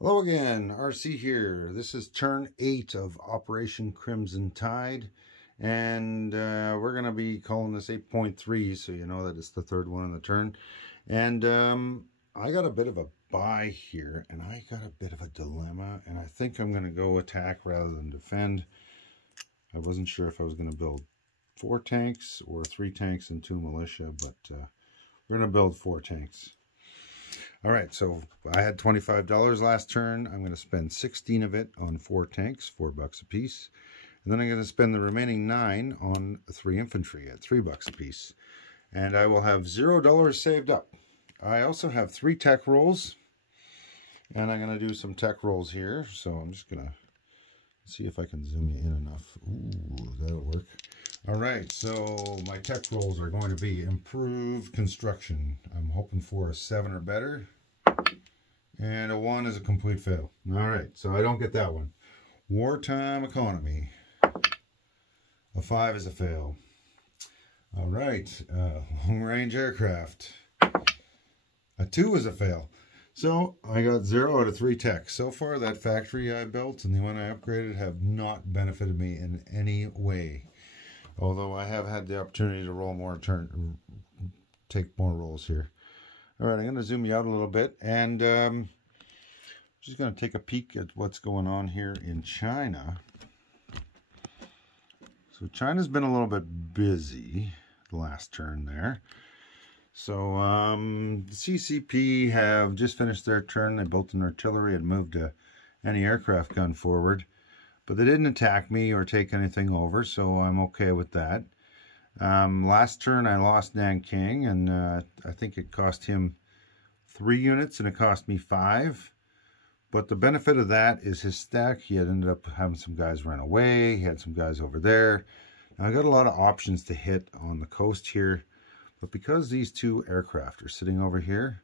Hello again, RC here. This is turn 8 of Operation Crimson Tide, and we're going to be calling this 8.3, so you know that it's the third one in the turn. And I got a bit of a buy here, and I got a bit of a dilemma, and I think I'm going to go attack rather than defend. I wasn't sure if I was going to build 4 tanks or 3 tanks and 2 militia, but we're going to build 4 tanks. All right, so I had $25 last turn. I'm going to spend 16 of it on 4 tanks, $4 a piece. And then I'm going to spend the remaining 9 on 3 infantry at $3 a piece. And I will have $0 saved up. I also have 3 tech rolls. And I'm going to do some tech rolls here. So I'm just going to see if I can zoom you in enough. Ooh, that'll work. All right, so my tech rolls are going to be improved construction. I'm hoping for a 7 or better. And a 1 is a complete fail. All right, so I don't get that one. Wartime economy. A 5 is a fail. All right, long range aircraft. A 2 is a fail. So I got 0 out of 3 tech. So far, that factory I built and the one I upgraded have not benefited me in any way. Although I have had the opportunity to roll more take more rolls here. All right, I'm going to zoom you out a little bit, and just going to take a peek at what's going on here in China. So China's been a little bit busy the last turn there. So the CCP have just finished their turn. They built an artillery and moved a anti-aircraft gun forward. But they didn't attack me or take anything over, so I'm okay with that. Last turn I lost Nanking, and I think it cost him 3 units and it cost me 5. But the benefit of that is his stack. He had ended up having some guys run away. He had some guys over there. Now I got a lot of options to hit on the coast here. But because these 2 aircraft are sitting over here,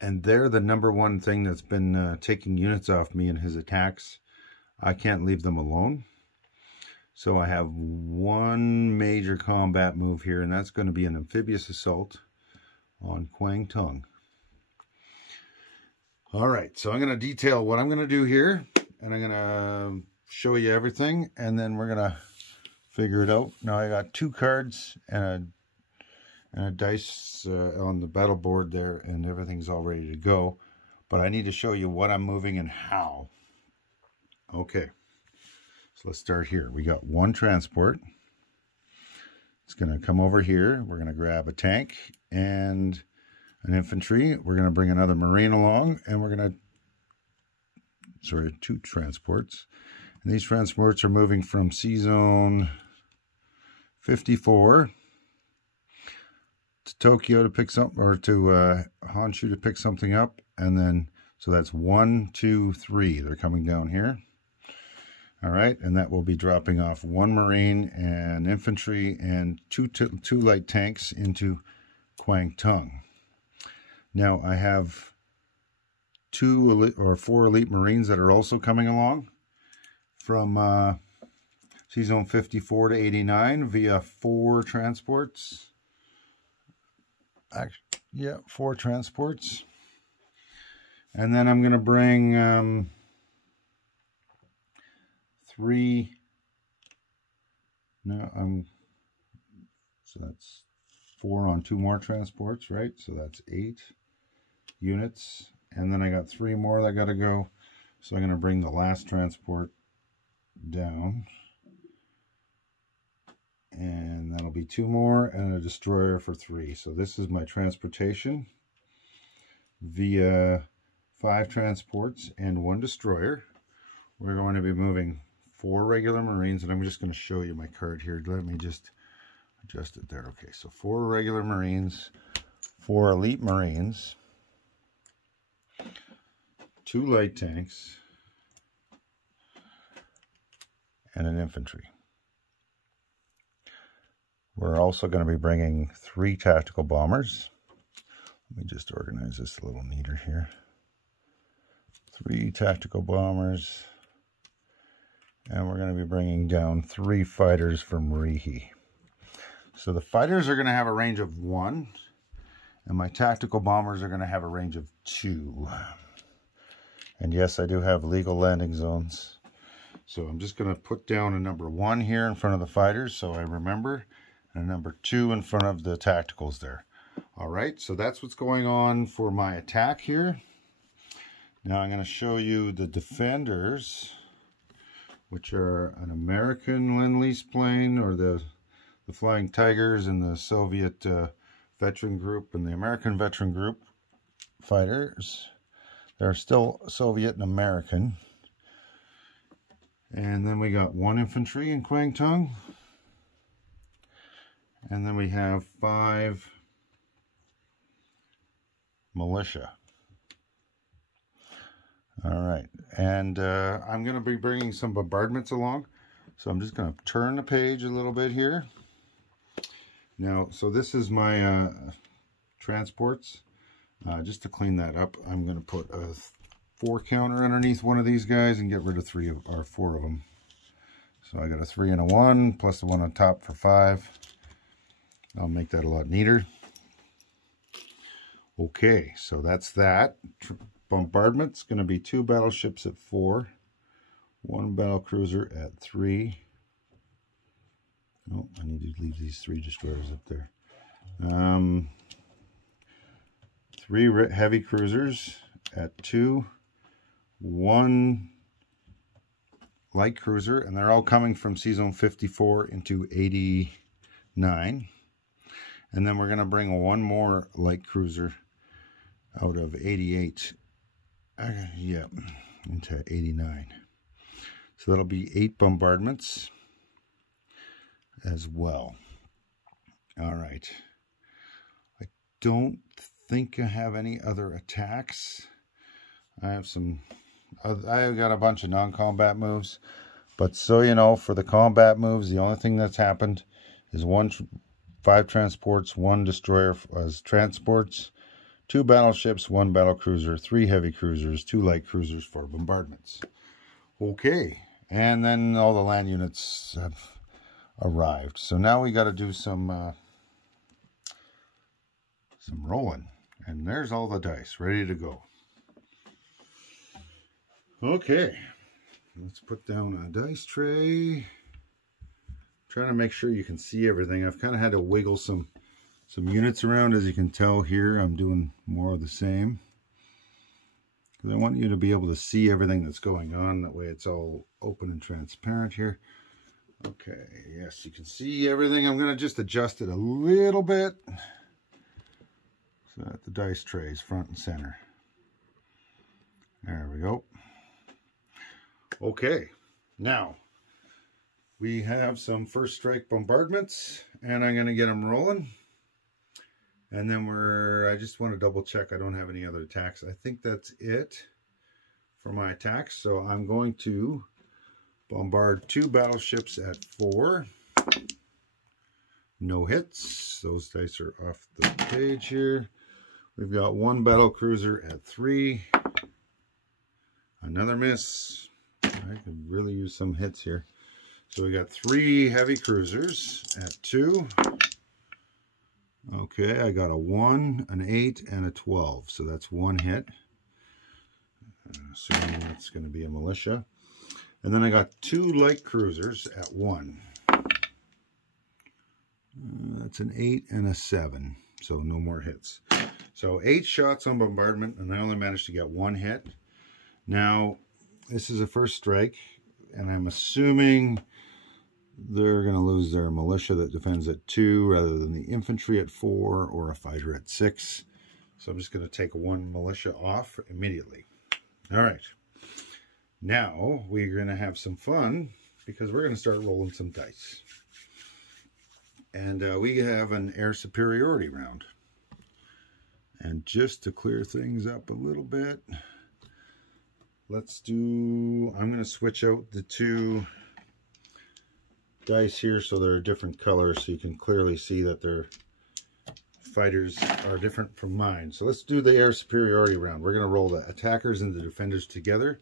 and they're the #1 thing that's been taking units off me in his attacks, I can't leave them alone. So I have 1 major combat move here, and that's going to be an amphibious assault on Quang Tong. All right, so I'm going to detail what I'm going to do here, and I'm going to show you everything, and then we're going to figure it out. Now I got 2 cards and a dice on the battle board there, and everything's all ready to go. But I need to show you what I'm moving and how. Okay, so let's start here. We got 1 transport. It's going to come over here. We're going to grab a tank and an infantry. We're going to bring another marine along, and we're going to, sorry, 2 transports. And these transports are moving from C-Zone 54 to Tokyo to pick something, or to Honshu to pick something up. And then, so that's 1, 2, 3. They're coming down here. All right, and that will be dropping off 1 marine and infantry and 2 light tanks into Quang Tong. Now I have 4 elite marines that are also coming along from C-Zone 54 to 89 via 4 transports. Yeah, 4 transports. And then I'm going to bring 3. No, so that's 4 on 2 more transports, right? So that's 8 units. And then I got 3 more that got to go. So I'm going to bring the last transport down. And that'll be 2 more and a destroyer for 3. So this is my transportation via 5 transports and 1 destroyer. We're going to be moving 4 regular marines, and I'm just going to show you my card here. Let me just adjust it there. Okay, so 4 regular marines, 4 elite marines, 2 light tanks, and an infantry. We're also going to be bringing 3 tactical bombers. Let me just organize this a little neater here. 3 tactical bombers. And we're going to be bringing down 3 fighters from Rihi. So the fighters are going to have a range of 1. And my tactical bombers are going to have a range of 2. And yes, I do have legal landing zones. So I'm just going to put down a number 1 here in front of the fighters so I remember, and a number 2 in front of the tacticals there. All right, so that's what's going on for my attack here. Now I'm going to show you the defenders, which are an American Lend-Lease plane, or the Flying Tigers, and the Soviet veteran group and the American veteran group fighters. They're still Soviet and American. And then we got 1 infantry in Quang Tong. And then we have 5 militia. All right, and I'm going to be bringing some bombardments along. So I'm just going to turn the page a little bit here. Now, so this is my transports. Just to clean that up, I'm going to put a 4 counter underneath one of these guys and get rid of 4 of them. So I got a 3 and a 1, plus the 1 on top for 5. I'll make that a lot neater. Okay, so that's that. Bombardment's going to be 2 battleships at 4, 1 battle cruiser at 3. Oh, I need to leave these 3 destroyers up there. 3 heavy cruisers at 2, 1 light cruiser, and they're all coming from Season 54 into 89. And then we're going to bring 1 more light cruiser out of 88, yeah, into 89. So that'll be 8 bombardments as well. All right. I don't think I have any other attacks. I've got a bunch of non-combat moves, but so you know, for the combat moves, the only thing that's happened is 5 transports, 1 destroyer as transports, 2 battleships, 1 battle cruiser, 3 heavy cruisers, 2 light cruisers for bombardments. Okay, and then all the land units have arrived. So now we got to do some rolling, and there's all the dice ready to go. Okay, let's put down a dice tray. Trying to make sure you can see everything. I've kind of had to wiggle some units around. As you can tell here, I'm doing more of the same, because I want you to be able to see everything that's going on. That way it's all open and transparent here. Okay, yes, you can see everything. I'm going to just adjust it a little bit so that the dice tray is front and center. There we go. Okay, now we have some first strike bombardments, and I'm going to get them rolling. And then I just want to double check I don't have any other attacks. I think that's it for my attacks. So I'm going to bombard 2 battleships at 4. No hits. Those dice are off the page here. We've got 1 battle cruiser at 3. Another miss. I could really use some hits here. So we got 3 heavy cruisers at 2. Okay, I got a 1, an 8, and a 12. So that's 1 hit. Assuming that's going to be a militia. And then I got 2 light cruisers at 1. That's an 8 and a 7. So no more hits. So 8 shots on bombardment, and I only managed to get 1 hit. Now, this is a first strike, and I'm assuming they're going to lose their militia that defends at 2 rather than the infantry at 4 or a fighter at 6. So I'm just going to take 1 militia off immediately. All right. Now we're going to have some fun because we're going to start rolling some dice. And we have an air superiority round. And just to clear things up a little bit, I'm going to switch out the 2 dice here so they're different colors so you can clearly see that their fighters are different from mine. So let's do the air superiority round. We're going to roll the attackers and the defenders together.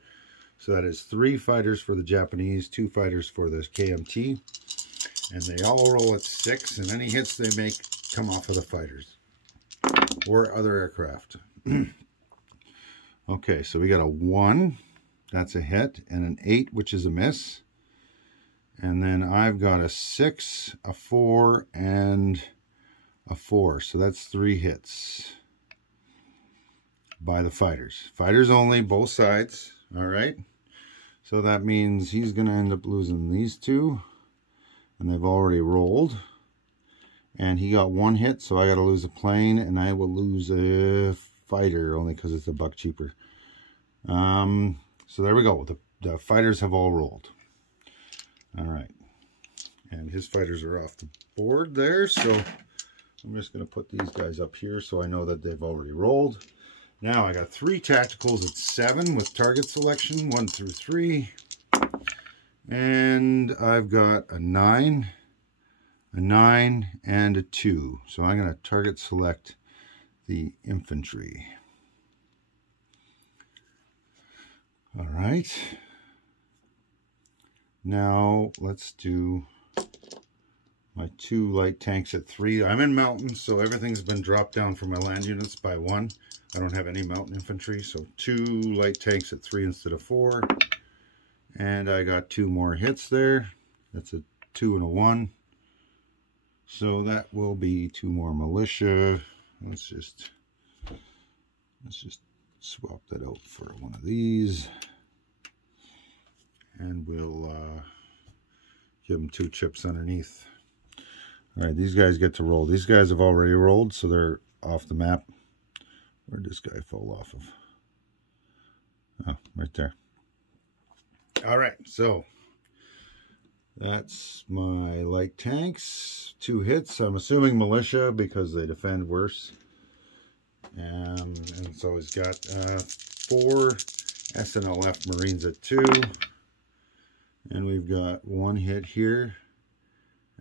So that is 3 fighters for the Japanese, 2 fighters for the KMT. And they all roll at 6, and any hits they make come off of the fighters or other aircraft. Okay, so we got a 1, that's a hit, and an 8, which is a miss. And then I've got a 6, a 4, and a 4. So that's 3 hits by the fighters. Fighters only, both sides. All right. So that means he's going to end up losing these 2. And they've already rolled. And he got 1 hit, so I got to lose a plane. And I will lose a fighter only because it's $1 cheaper. So there we go. The fighters have all rolled. All right. And his fighters are off the board there. So I'm just going to put these guys up here so I know that they've already rolled. Now I got 3 tacticals at 7 with target selection, 1 through 3. And I've got a 9, and a 2. So I'm going to target select the infantry. All right. Now let's do my 2 light tanks at 3. I'm in mountains, so everything's been dropped down for my land units by 1. I don't have any mountain infantry, so 2 light tanks at 3 instead of 4. And I got 2 more hits there. That's a 2 and a 1. So that will be 2 more militia. Let's just swap that out for one of these. And we'll give them 2 chips underneath. All right, these guys get to roll. These guys have already rolled, so they're off the map. Where'd this guy fall off of? Oh, right there. All right, so that's my light tanks. 2 hits. I'm assuming militia because they defend worse. And so he's got 4 SNLF Marines at 2. And we've got 1 hit here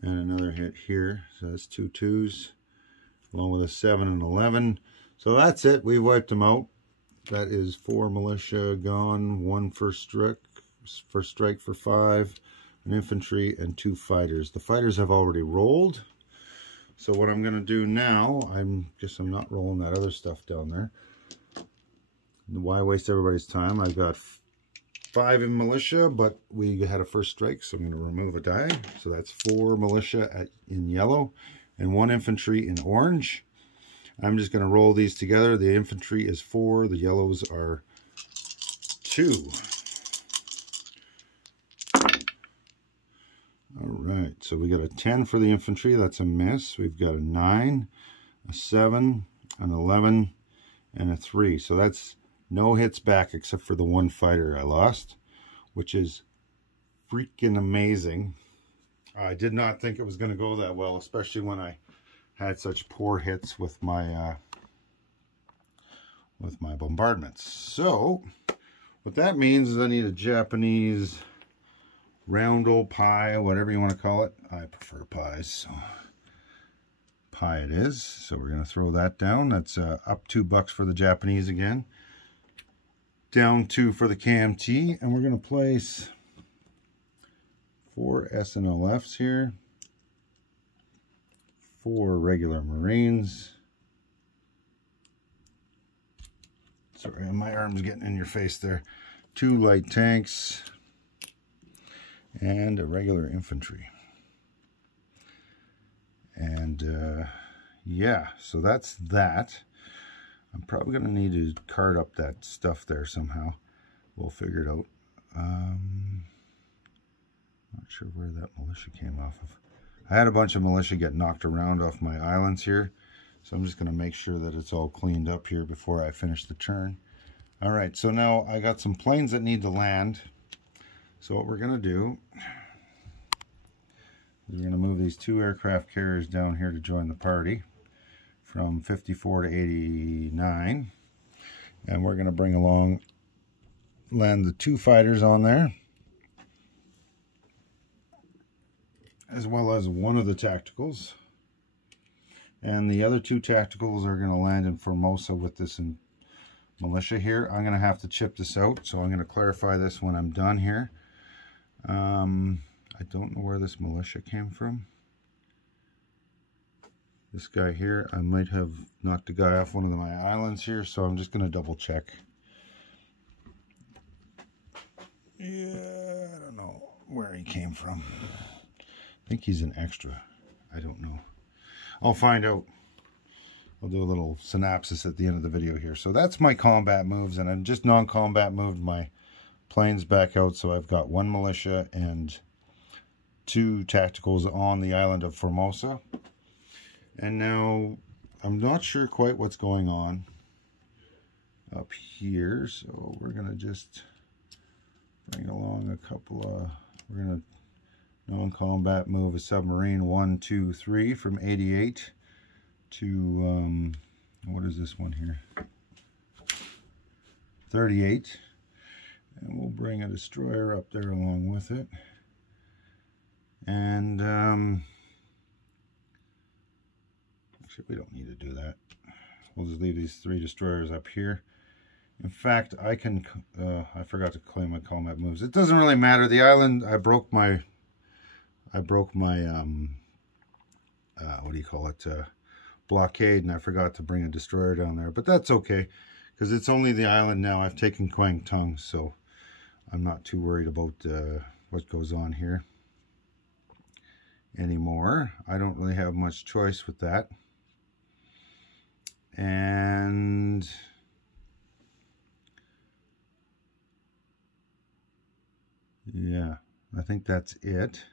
and another hit here. So that's 2 2s along with a 7 and 11. So that's it. We've wiped them out. That is 4 militia gone, 1 first strike for 5, an infantry, and 2 fighters. The fighters have already rolled. So what I'm going to do now, guess I'm not rolling that other stuff down there. Why waste everybody's time? I've got 5 in militia, but we had a first strike, so I'm going to remove a die. So that's 4 militia in yellow and 1 infantry in orange. I'm just going to roll these together. The infantry is 4, the yellows are 2. All right, so we got a 10 for the infantry. That's a miss. We've got a 9, a 7, an 11, and a 3. So that's no hits back except for the 1 fighter I lost, which is freaking amazing. I did not think it was going to go that well, especially when I had such poor hits with my bombardments. So what that means is I need a Japanese round old pie, whatever you want to call it. I prefer pies, so pie it is. So we're going to throw that down. That's up $2 for the Japanese again. Down 2 for the KMT, and we're going to place 4 SNLFs here. 4 regular Marines. Sorry, my arm's getting in your face there. 2 light tanks. And a regular infantry. And yeah, so that's that. I'm probably going to need to card up that stuff there somehow. We'll figure it out. Not sure where that militia came off of. I had a bunch of militia get knocked around off my islands here. So I'm just going to make sure that it's all cleaned up here before I finish the turn. All right, so now I got some planes that need to land. So what we're going to do is we're going to move these 2 aircraft carriers down here to join the party from 54 to 89. And we're going to bring along, land the 2 fighters on there, as well as 1 of the tacticals. And the other 2 tacticals are going to land in Formosa with this militia here. I'm going to have to chip this out, so I'm going to clarify this when I'm done here. I don't know where this militia came from. This guy here, I might have knocked a guy off one of my islands here, so I'm just going to double check. Yeah, I don't know where he came from. I think he's an extra. I don't know. I'll find out. I'll do a little synopsis at the end of the video here. So that's my combat moves, and I've just non-combat moved my planes back out. So I've got 1 militia and 2 tacticals on the island of Formosa. And now I'm not sure quite what's going on up here, so we're gonna just bring along a couple of, we're gonna non-combat move a submarine 1, 2, 3 from 88 to what is this one here, 38, and we'll bring a destroyer up there along with it. And actually we don't need to do that. We'll just leave these 3 destroyers up here. In fact, I can I forgot to claim my combat moves. It doesn't really matter. The island, I broke my what do you call it, blockade, and I forgot to bring a destroyer down there, but that's okay because it's only the island now. I've taken Quang Tong, so I'm not too worried about what goes on here anymore. I don't really have much choice with that. And yeah, I think that's it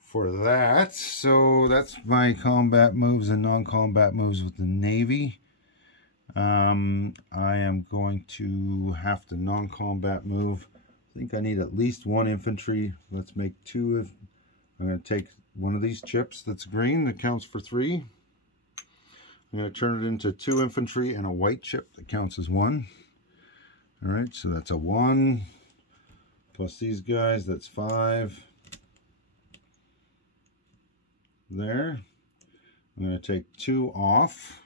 for that. So that's my combat moves and non-combat moves with the Navy. I am going to have to non-combat move. I think I need at least 1 infantry. Let's make 2. I'm going to take one of these chips that's green that counts for 3. I'm going to turn it into 2 infantry and a white chip that counts as 1. Alright, so that's a 1. Plus these guys, that's 5. There. I'm going to take 2 off.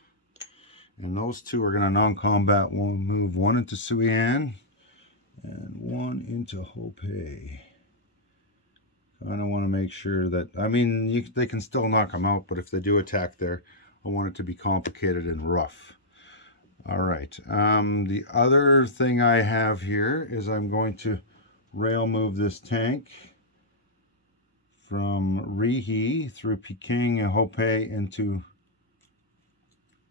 And those 2 are going to non-combat move 1 into Suian and 1 into Hope. Kind of want to make sure that, I mean, they can still knock them out, but if they do attack there, I want it to be complicated and rough. All right. The other thing I have here is I'm going to rail move this tank from Rihe through Peking and Hope into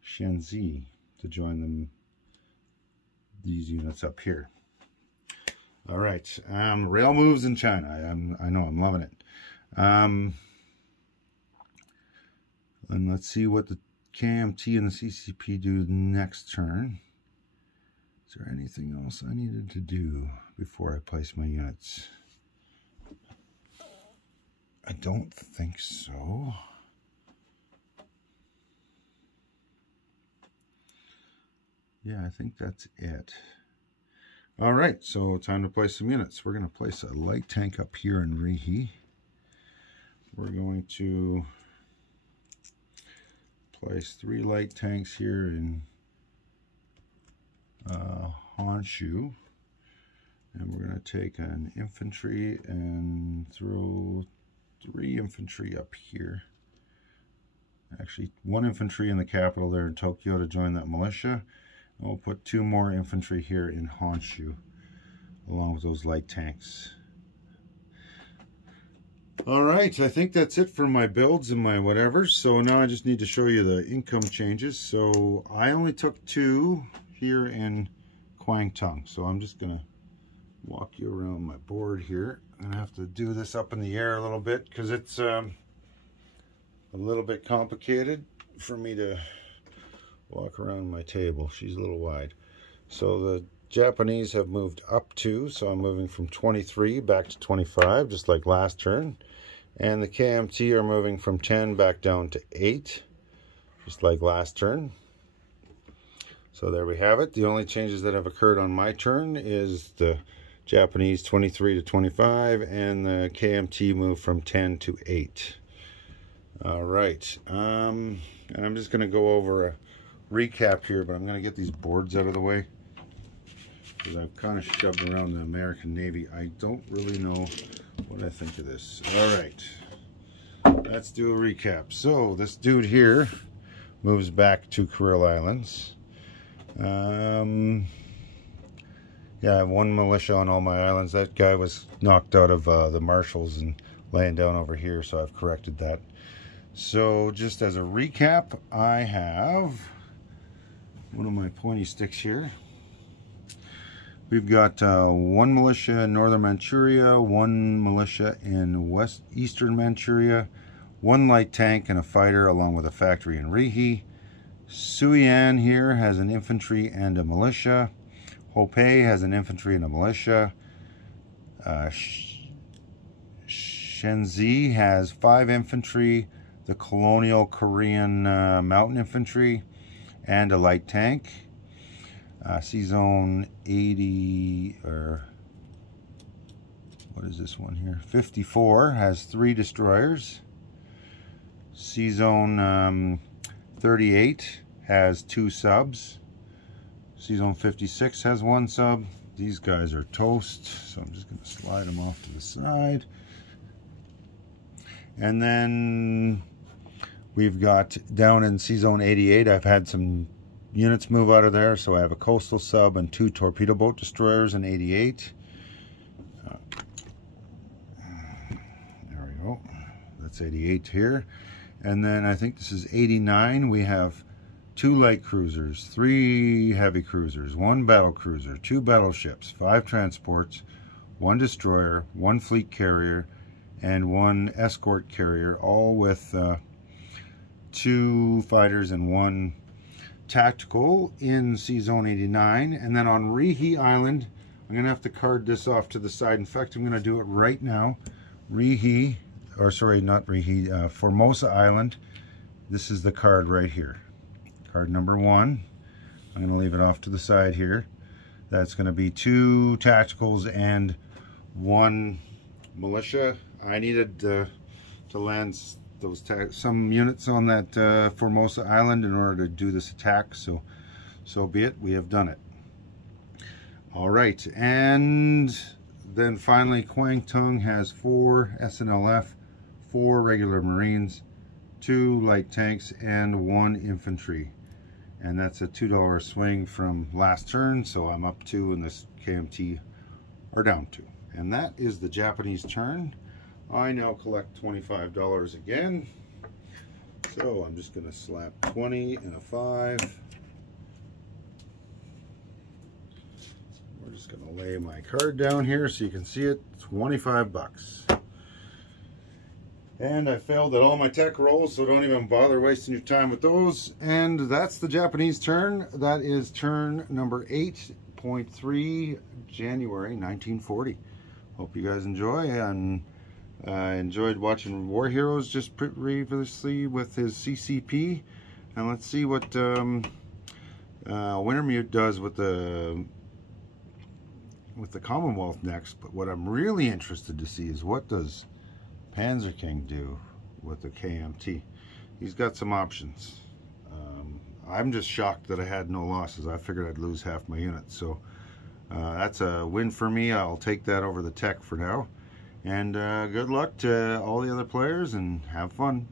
Shanxi to join them, these units up here. All right, rail moves in China. I know, I'm loving it. And let's see what the KMT and the CCP do next turn. Is there anything else I needed to do before I place my units? I don't think so. Yeah, I think that's it. All right, so time to place some units. We're going to place a light tank up here in Rihe. We're going to place 3 light tanks here in Honshu. And we're going to take an infantry and throw 3 infantry up here. Actually, 1 infantry in the capital there in Tokyo to join that militia. And we'll put 2 more infantry here in Honshu, along with those light tanks. Alright, I think that's it for my builds and my whatever. So now I just need to show you the income changes. So I only took 2 here in Quang Tong. So I'm just going to walk you around my board here. I'm going to have to do this up in the air a little bit because it's a little bit complicated for me to walk around my table. She's a little wide. So the Japanese have moved up 2, so I'm moving from 23 back to 25, just like last turn. And the KMT are moving from 10 back down to 8, just like last turn. So there we have it. The only changes that have occurred on my turn is the Japanese 23 to 25, and the KMT moved from 10 to 8. All right, and I'm just going to go over a recap here, but I'm going to get these boards out of the way because I've kind of shoved around the American Navy. I don't really know what I think of this. All right, let's do a recap. So this dude here moves back to Kuril Islands. Yeah, I have one militia on all my islands. That guy was knocked out of the marshals and laying down over here, so I've corrected that. So just as a recap, I have one of my pointy sticks here. We've got one militia in northern Manchuria, one militia in eastern Manchuria, one light tank and a fighter along with a factory in Rihe. Suian here has an infantry and a militia. Hopei has an infantry and a militia. Shenzi has 5 infantry, the colonial Korean mountain infantry, and a light tank. C-Zone 80, or what is this one here? 54 has 3 destroyers. C-Zone 38 has 2 subs. C-Zone 56 has 1 sub. These guys are toast, so I'm just going to slide them off to the side. And then we've got down in C-Zone 88, I've had some units move out of there, so I have a coastal sub and 2 torpedo boat destroyers in 88. There we go. That's 88 here. And then I think this is 89. We have 2 light cruisers, 3 heavy cruisers, 1 battle cruiser, 2 battleships, 5 transports, 1 destroyer, 1 fleet carrier, and 1 escort carrier, all with 2 fighters and 1 tactical in C-Zone 89. And then on Rihe Island, I'm going to have to card this off to the side. In fact, I'm going to do it right now. Rihe, or sorry, not Rihe, Formosa Island. This is the card right here. Card number 1. I'm going to leave it off to the side here. That's going to be 2 tacticals and 1 militia. I needed to land some units on that Formosa Island in order to do this attack, so be it. We have done it. All right, and then finally Quang Tong has 4 SNLF, 4 regular Marines, 2 light tanks, and 1 infantry. And that's a $2 swing from last turn, so I'm up 2 and this KMT are down 2. And that is the Japanese turn. I now collect $25 again. So I'm just going to slap 20 and a 5. We're just going to lay my card down here so you can see it. 25 bucks. And I failed at all my tech rolls, so don't even bother wasting your time with those. And that's the Japanese turn. That is turn number 8.3, January 1940. Hope you guys enjoy, and enjoyed watching War Heroes just previously with his CCP. And let's see what Wintermute does with the Commonwealth next. But what I'm really interested to see is what does Panzer King do with the KMT. He's got some options. I'm just shocked that I had no losses. I figured I'd lose half my units, so that's a win for me. I'll take that over the tech for now. And good luck to all the other players, and have fun.